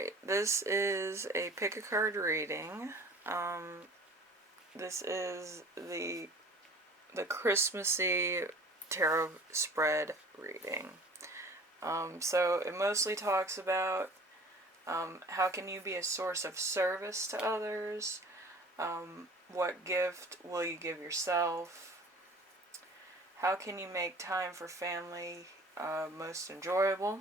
Alright, this is a pick a card reading. This is the Christmasy tarot spread reading. So it mostly talks about how can you be a source of service to others, what gift will you give yourself, how can you make time for family most enjoyable,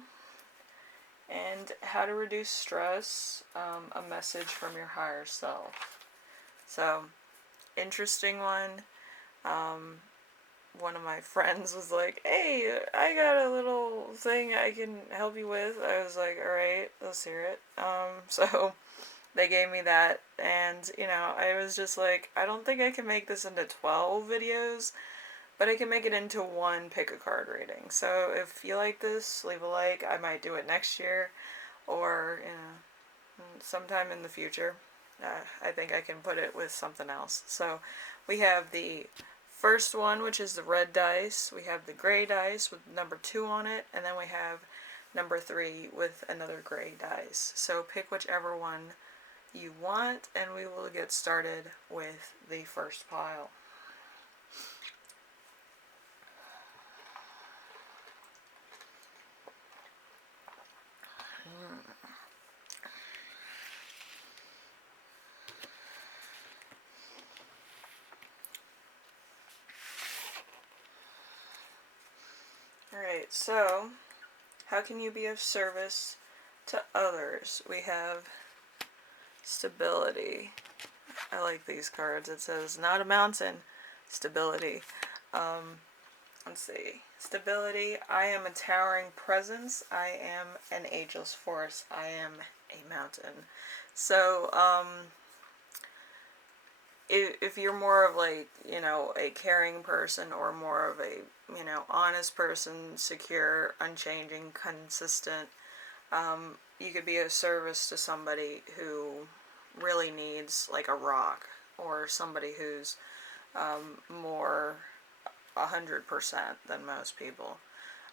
and how to reduce stress, a message from your higher self. So, interesting one. One of my friends was like, hey, I got a little thing I can help you with. I was like, alright, let's hear it. So they gave me that, and, I was just like, I don't think I can make this into 12 videos, but I can make it into one pick a card reading. So if you like this, leave a like. I might do it next year, or, sometime in the future. I think I can put it with something else. So we have the first one, which is the red dice. We have the gray dice with number 2 on it, and then we have number 3 with another gray dice. So pick whichever one you want, and we will get started with the first pile. Alright, so how can you be of service to others? We have stability. I like these cards. It says, not a mountain, stability. Let's see. Stability. I am a towering presence. I am an ageless force. I am a mountain. So, if you're more of like, a caring person, or more of a, honest person, secure, unchanging, consistent, you could be of service to somebody who really needs like a rock, or somebody who's more 100% than most people.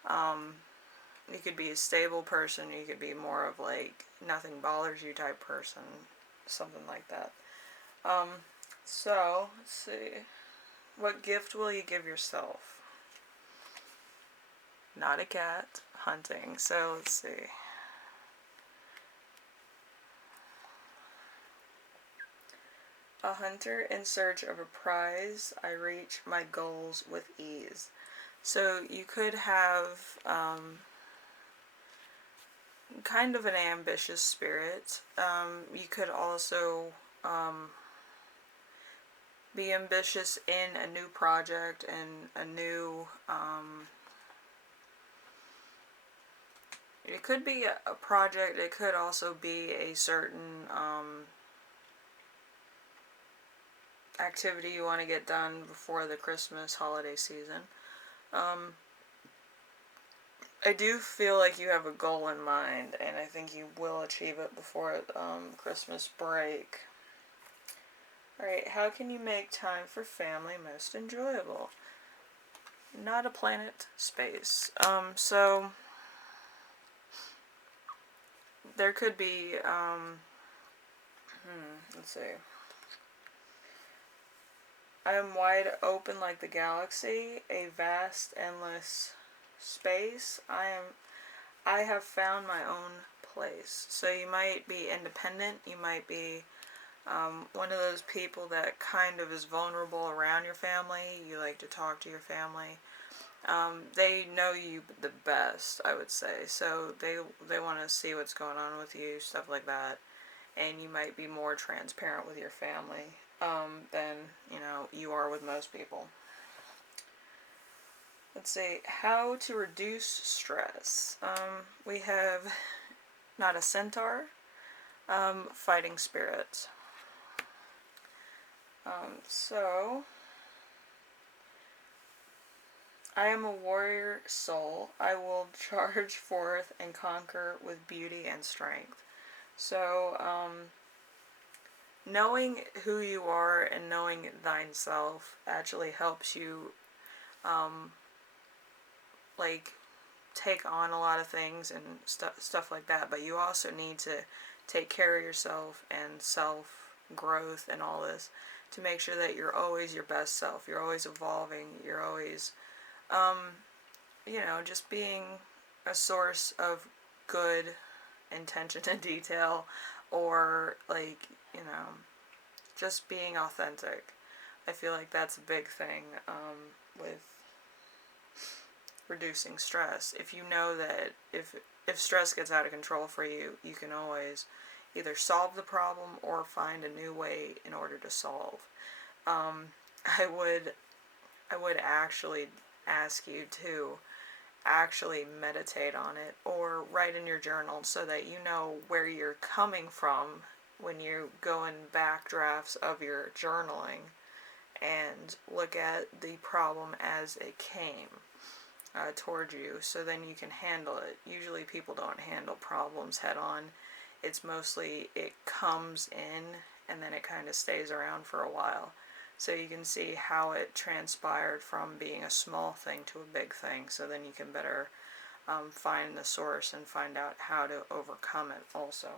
You could be a stable person, you could be more of like nothing bothers you type person, something like that. So, let's see. What gift will you give yourself? Not a cat, hunting. So, let's see. A hunter in search of a prize, I reach my goals with ease. So you could have kind of an ambitious spirit. You could also be ambitious in a new project and a new, it could be a project, it could also be a certain activity you want to get done before the Christmas holiday season. I do feel like you have a goal in mind, and I think you will achieve it before Christmas break. Alright, how can you make time for family most enjoyable? Not a planet, space. So there could be, let's see. I am wide open like the galaxy, a vast, endless space. I have found my own place. So you might be independent, you might be one of those people that kind of is vulnerable around your family. You like to talk to your family. They know you the best, I would say. So they want to see what's going on with you, stuff like that. And you might be more transparent with your family than, you are with most people. Let's see, how to reduce stress. We have not a centaur, fighting spirit. So, I am a warrior soul. I will charge forth and conquer with beauty and strength. So, knowing who you are and knowing thine self actually helps you, like, take on a lot of things and stuff like that. But you also need to take care of yourself and self-growth and all this, to make sure that you're always your best self. You're always evolving. You're always, um, just being a source of good intention and detail, or like, just being authentic. I feel like that's a big thing with reducing stress. If you know that if stress gets out of control for you, you can always either solve the problem or find a new way in order to solve. Um, I would actually ask you to actually meditate on it or write in your journal so that you know where you're coming from when you go in back drafts of your journaling, and look at the problem as it came toward you, so then you can handle it. Usually people don't handle problems head on. It's mostly it comes in and then it kind of stays around for a while. So you can see how it transpired from being a small thing to a big thing, so then you can better find the source and find out how to overcome it also.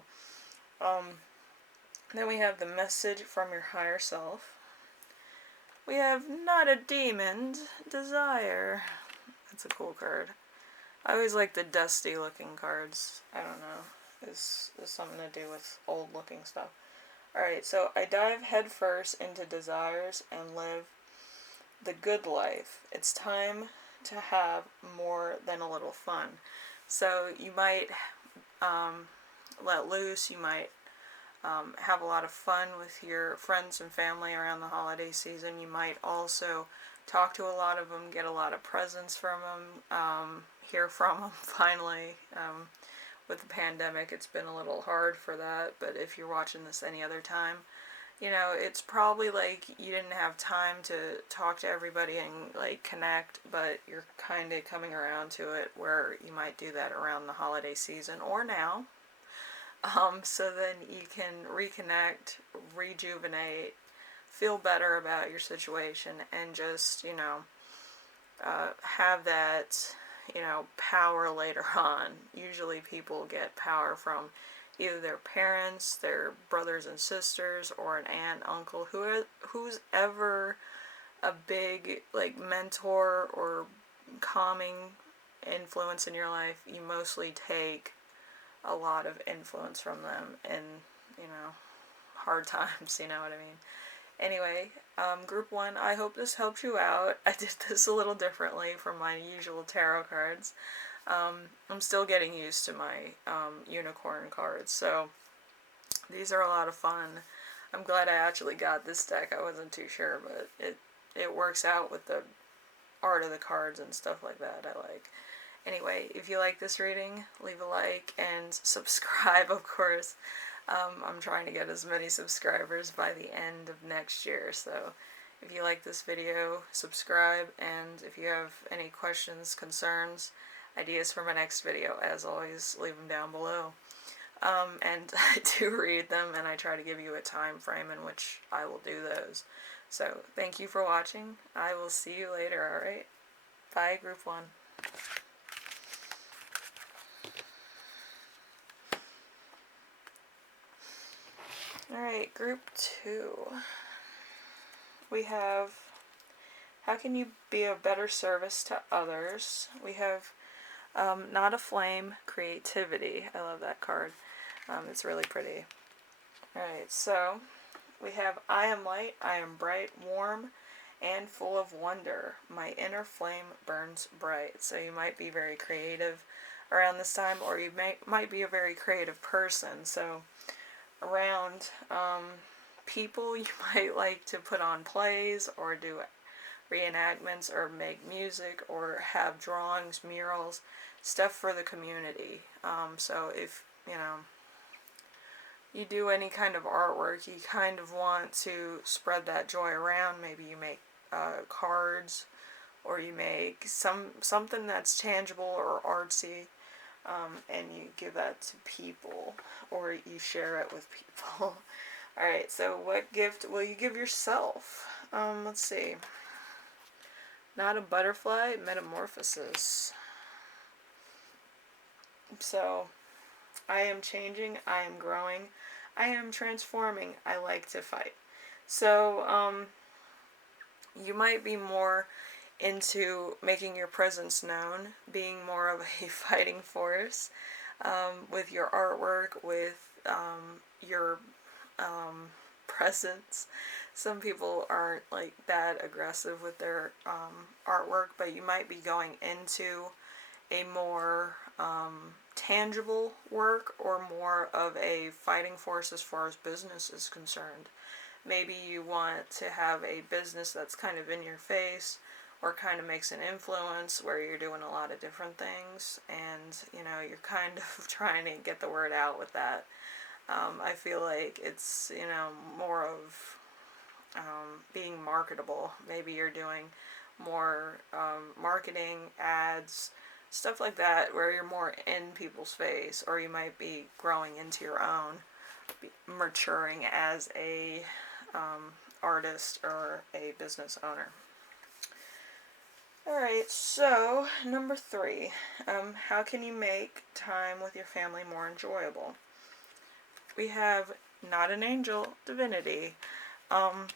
Then we have the message from your higher self. We have not a demon, desire. That's a cool card. I always like the dusty looking cards. I don't know. It's something to do with old looking stuff. Alright, so I dive headfirst into desires and live the good life. It's time to have more than a little fun. So you might let loose. You might have a lot of fun with your friends and family around the holiday season. You might also talk to a lot of them, get a lot of presents from them, hear from them finally. With the pandemic, it's been a little hard for that, but if you're watching this any other time, it's probably like you didn't have time to talk to everybody and like connect, but you're kind of coming around to it where you might do that around the holiday season or now. So then you can reconnect, rejuvenate, feel better about your situation, and just, have that, power later on. Usually people get power from either their parents, their brothers and sisters, or an aunt, uncle, who's ever a big, like, mentor or calming influence in your life. You mostly take a lot of influence from them in, hard times, you know what I mean? Anyway, group 1, I hope this helped you out. I did this a little differently from my usual tarot cards. I'm still getting used to my unicorn cards, so these are a lot of fun. I'm glad I actually got this deck. I wasn't too sure, but it works out with the art of the cards and stuff like that I like. Anyway, if you like this reading, leave a like and subscribe, of course. I'm trying to get as many subscribers by the end of next year, so if you like this video, subscribe, and if you have any questions, concerns, ideas for my next video, as always, leave them down below. And I do read them, and I try to give you a time frame in which I will do those. So, thank you for watching. I will see you later, alright? Bye, Group 1. Alright, Group 2. We have, how can you be a better service to others? We have Not a Flame, Creativity. I love that card. It's really pretty. Alright, so we have I am light, I am bright, warm, and full of wonder. My inner flame burns bright. So you might be very creative around this time, or you might be a very creative person. So around people, you might like to put on plays or do reenactments or make music or have drawings, murals, stuff for the community. So if you do any kind of artwork, you kind of want to spread that joy around. Maybe you make cards, or you make something that's tangible or artsy, and you give that to people, or you share it with people. Alright, so what gift will you give yourself? Let's see. Not a Butterfly, Metamorphosis. So, I am changing, I am growing, I am transforming, I like to fight. So, you might be more into making your presence known, being more of a fighting force with your artwork, with your presence. Some people aren't like that aggressive with their artwork, but you might be going into a more tangible work or more of a fighting force as far as business is concerned. Maybe you want to have a business that's kind of in your face or kind of makes an influence where you're doing a lot of different things and you're kind of trying to get the word out with that. I feel like it's more of being marketable. Maybe you're doing more marketing, ads, stuff like that where you're more in people's face, or you might be growing into your own, maturing as a artist or a business owner. Alright, so number 3, how can you make time with your family more enjoyable? We have not an angel, divinity. Let's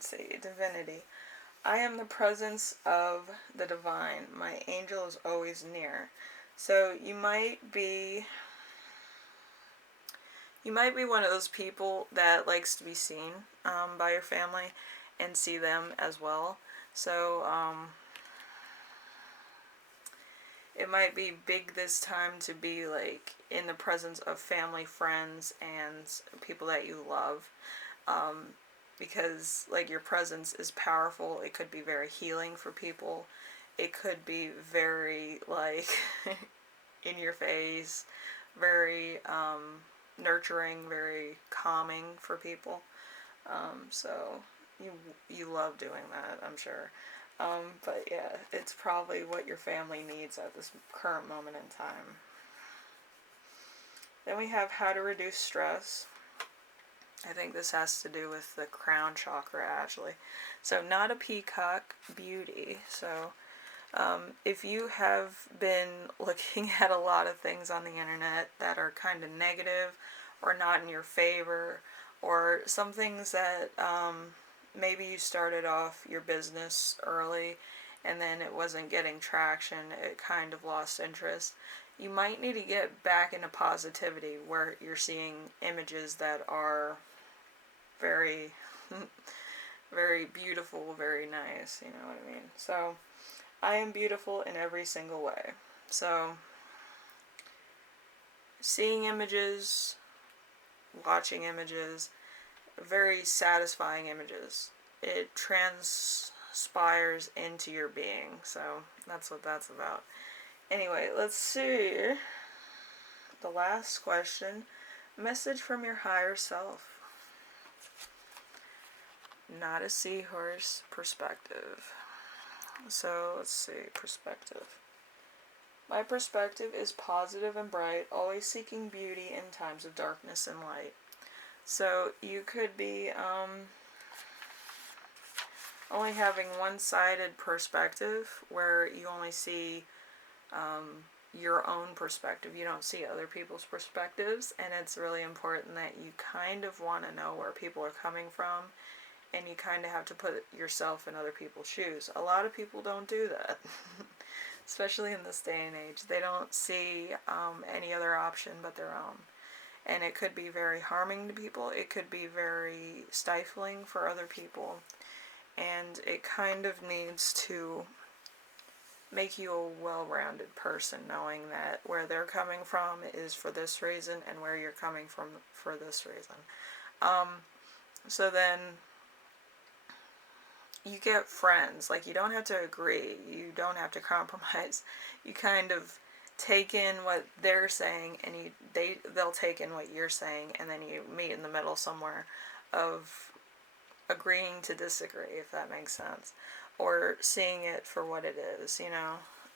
see, divinity. I am the presence of the divine. My angel is always near. So you might be one of those people that likes to be seen by your family and see them as well. So it might be big this time to be like in the presence of family, friends, and people that you love. Because like your presence is powerful. It could be very healing for people. It could be very like in your face, very nurturing, very calming for people. So you love doing that, I'm sure. But yeah, it's probably what your family needs at this current moment in time. Then we have how to reduce stress. I think this has to do with the crown chakra, actually. So not a peacock, beauty. So if you have been looking at a lot of things on the internet that are kind of negative or not in your favor, or some things that maybe you started off your business early and then it wasn't getting traction, it kind of lost interest, you might need to get back into positivity where you're seeing images that are very, very beautiful, very nice, you know what I mean? So, I am beautiful in every single way. So, seeing images, watching images, very satisfying images. It transpires into your being. So, that's what that's about. Anyway, let's see. The last question. Message from your higher self. Not a seahorse, perspective. So let's see, perspective. My perspective is positive and bright, always seeking beauty in times of darkness and light. So you could be only having one-sided perspective where you only see your own perspective. You don't see other people's perspectives, and it's really important that you kind of want to know where people are coming from, and you kind of have to put yourself in other people's shoes. A lot of people don't do that, especially in this day and age. They don't see any other option but their own. And it could be very harming to people. It could be very stifling for other people. And it kind of needs to make you a well-rounded person, knowing that where they're coming from is for this reason and where you're coming from for this reason. So then you get friends. Like, you don't have to agree. You don't have to compromise. You kind of take in what they're saying, and they'll take in what you're saying, and then you meet in the middle somewhere of agreeing to disagree, if that makes sense, or seeing it for what it is,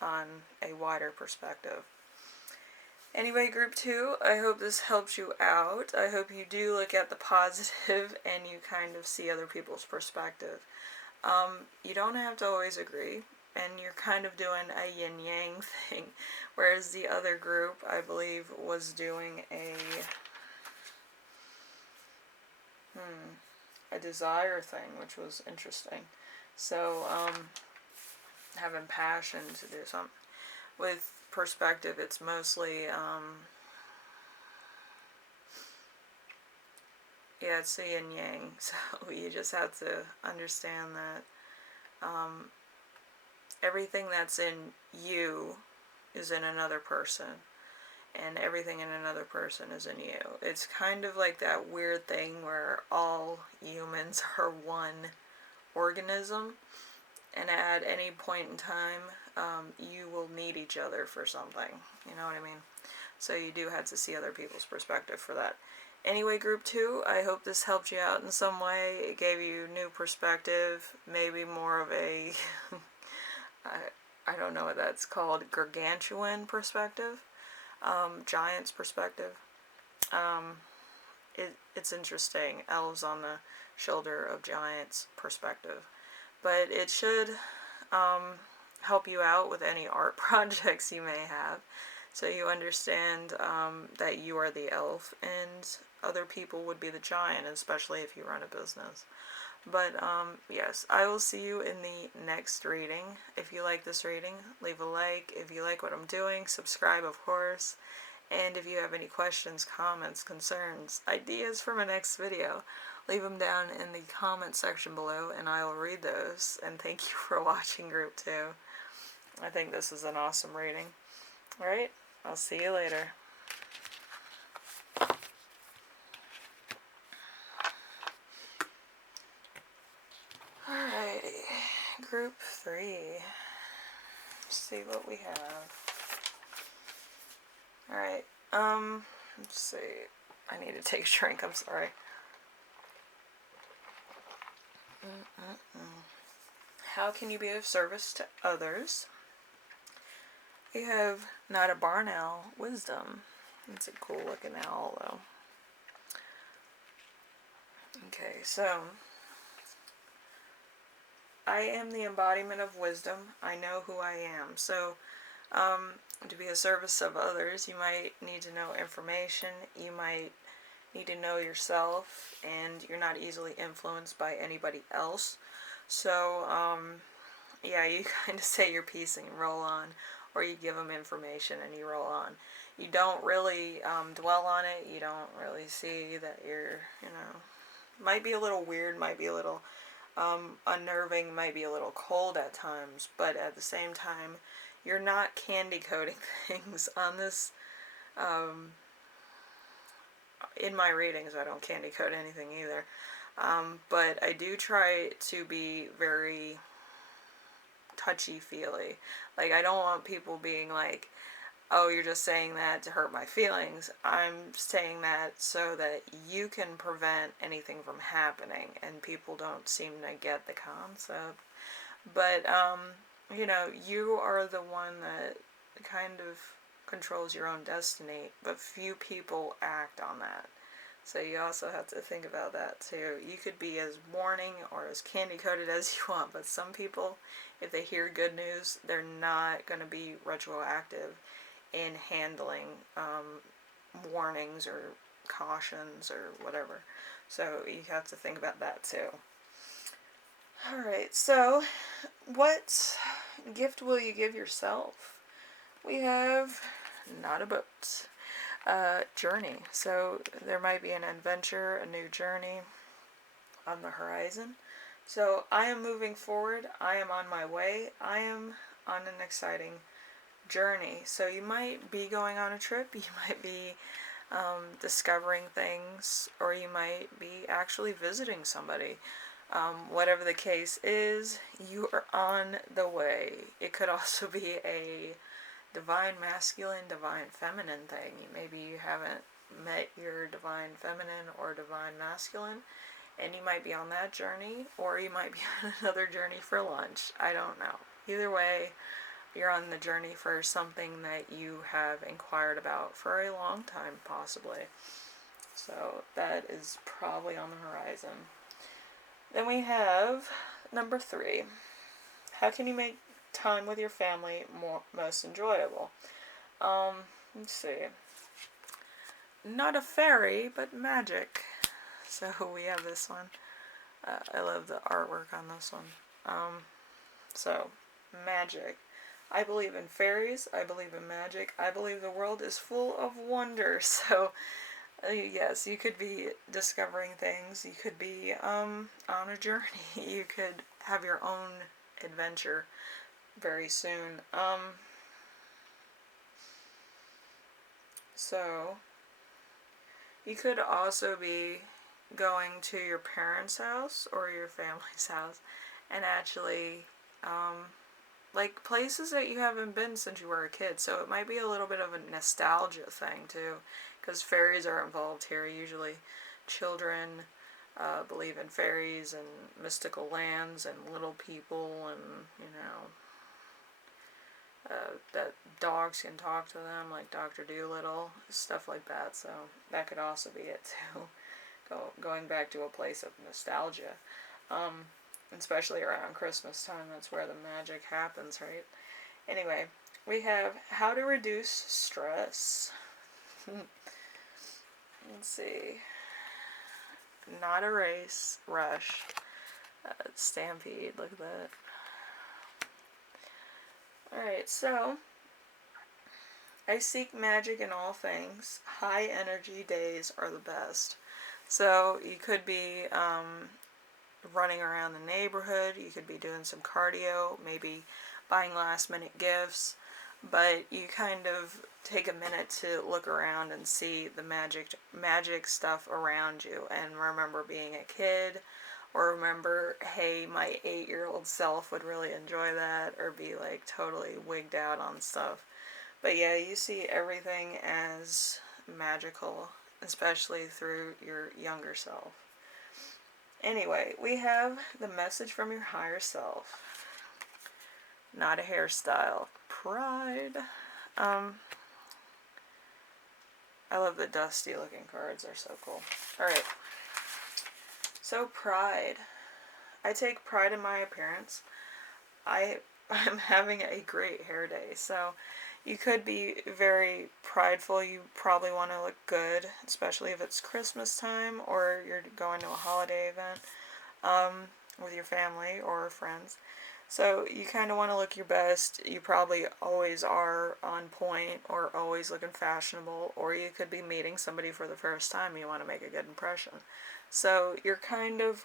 on a wider perspective. Anyway, group 2, I hope this helps you out. I hope you do look at the positive and you kind of see other people's perspective. You don't have to always agree. and you're kind of doing a yin-yang thing, whereas the other group, I believe, was doing a desire thing, which was interesting. So, having passion to do something. With perspective, it's mostly, yeah, it's the yin yang. So you just have to understand that everything that's in you is in another person, and everything in another person is in you. It's kind of like that weird thing where all humans are one organism, and at any point in time, you will need each other for something. You know what I mean? So you do have to see other people's perspective for that. Anyway, group 2, I hope this helped you out in some way. It gave you new perspective, maybe more of a, I don't know what that's called, gargantuan perspective, giant's perspective. It's interesting, elves on the shoulder of giants perspective. But it should help you out with any art projects you may have, so you understand that you are the elf and other people would be the giant, especially if you run a business. But yes, I will see you in the next reading. If you like this reading, leave a like. If you like what I'm doing, subscribe, of course. And if you have any questions, comments, concerns, ideas for my next video, leave them down in the comment section below and I will read those. And thank you for watching group 2. I think this is an awesome reading. Alright, I'll see you later. Alrighty, group 3. Let's see what we have. Alright, let's see. I need to take a drink, I'm sorry. How can you be of service to others? We have not a barn owl, wisdom. It's a cool looking owl though. Okay, so I am the embodiment of wisdom. I know who I am. So to be of service of others, you might need to know information. You might need to know yourself, and you're not easily influenced by anybody else. So yeah, you kind of say your piece and you roll on, or you give them information and you roll on. You don't really dwell on it. You don't really see that you're, might be a little weird, might be a little unnerving, might be a little cold at times, but at the same time, you're not candy coating things on this. In my readings, I don't candy coat anything either. But I do try to be very touchy-feely. Like, I don't want people being like, oh, you're just saying that to hurt my feelings. I'm saying that so that you can prevent anything from happening, and people don't seem to get the concept. But, you are the one that kind of controls your own destiny, but few people act on that. So you also have to think about that too. You could be as warning or as candy coated as you want, but some people, if they hear good news, they're not going to be retroactive in handling warnings or cautions or whatever. So you have to think about that too. Alright, so what gift will you give yourself? We have not a boat. Journey. So there might be an adventure, a new journey on the horizon. So I am moving forward. I am on my way. I am on an exciting journey. So you might be going on a trip. You might be discovering things, or you might be actually visiting somebody. Whatever the case is, you are on the way. It could also be a divine masculine, divine feminine thing. Maybe you haven't met your divine feminine or divine masculine, and you might be on that journey, or you might be on another journey for lunch. I don't know. Either way, you're on the journey for something that you have inquired about for a long time, possibly. So that is probably on the horizon. Then we have number 3. How can you make time with your family most enjoyable. Let's see. Not a fairy, but magic. So we have this one. I love the artwork on this one. So, magic. I believe in fairies. I believe in magic. I believe the world is full of wonder. So, yes, you could be discovering things. You could be on a journey. You could have your own adventure very soon. So, you could also be going to your parents' house or your family's house and actually, like places that you haven't been since you were a kid. So it might be a little bit of a nostalgia thing too, because fairies are involved here. Usually children believe in fairies and mystical lands and little people, and that dogs can talk to them, like Dr. Dolittle, stuff like that. So that could also be it too. Going back to a place of nostalgia, especially around Christmas time. That's where the magic happens, right? Anyway, we have how to reduce stress. Let's see. Not a race, rush. Stampede, look at that. Alright, so I seek magic in all things. High energy days are the best. So you could be running around the neighborhood, you could be doing some cardio, maybe buying last minute gifts, but you kind of take a minute to look around and see the magic stuff around you, and remember being a kid, or remember, hey, my 8-year-old self would really enjoy that, or be like totally wigged out on stuff. But yeah, you see everything as magical, especially through your younger self. Anyway, we have the message from your higher self. Not a hairstyle. Pride. I love the dusty looking cards. They're so cool. Alright. So pride. I take pride in my appearance. I'm having a great hair day. So you could be very prideful. You probably want to look good, especially if it's Christmas time or you're going to a holiday event with your family or friends. So you kind of want to look your best. You probably always are on point or always looking fashionable, or you could be meeting somebody for the first time. You want to make a good impression. So you're kind of,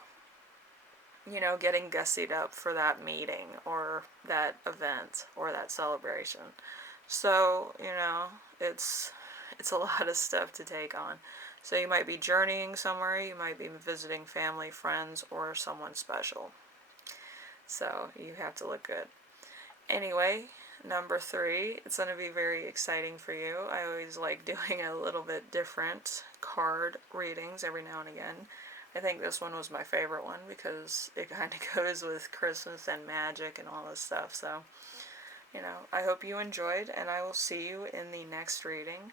getting gussied up for that meeting or that event or that celebration. So, it's a lot of stuff to take on. So you might be journeying somewhere, you might be visiting family, friends, or someone special. So you have to look good. Anyway, number 3, it's going to be very exciting for you. I always like doing a little bit different card readings every now and again. I think this one was my favorite one because it kind of goes with Christmas and magic and all this stuff. So, I hope you enjoyed, and I will see you in the next reading.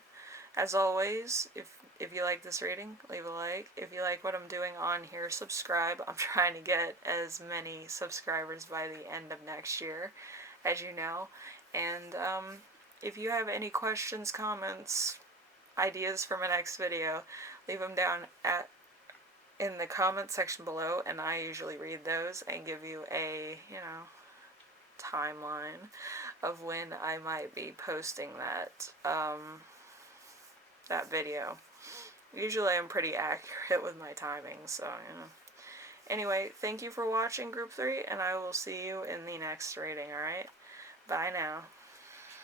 As always, if you like this reading, leave a like. If you like what I'm doing on here, subscribe. I'm trying to get as many subscribers by the end of next year, as you know. And if you have any questions, comments, ideas for my next video, leave them down in the comment section below, and I usually read those and give you a, timeline of when I might be posting that video. Usually I'm pretty accurate with my timing, so, Anyway, thank you for watching Group 3, and I will see you in the next reading, alright? Bye now.